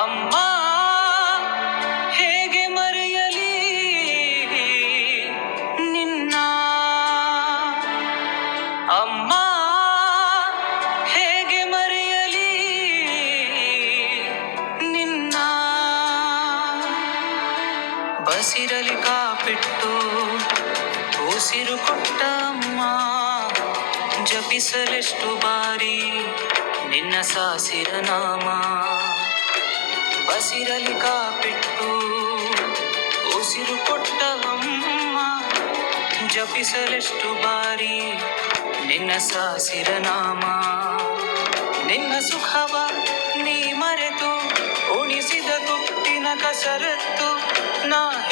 ಅಮ್ಮ ಹೇಗೆ ಮರೆಯಲಿ ನಿನ್ನ. ಅಮ್ಮ ಹೇಗೆ ಮರೆಯಲಿ ನಿನ್ನ. ಬಸಿರಲಿ ಕಾಪಿಟ್ಟು ಉಸಿರು ಕೊಟ್ಟ ಅಮ್ಮ, ಜಪಿಸಲೆಷ್ಟು ಬಾರಿ ನಿನ್ನ ಸಾಸಿರ ನಾಮ. ಬಸಿರಲಿ ಕಾಪಿಟ್ಟು ಉಸಿರು ಕೊಟ್ಟ ಅಮ್ಮ, ಜಪಿಸಲೆಷ್ಟು ಬಾರಿ ನಿನ್ನ ಸಾಸಿರ ನಾಮ. ನಿನ್ನ ಸುಖವ ನೀ ಮರೆತು ಉಣಿಸಿದ ತುಟ್ಟಿನ ಕಸರತ್ತು ನಾ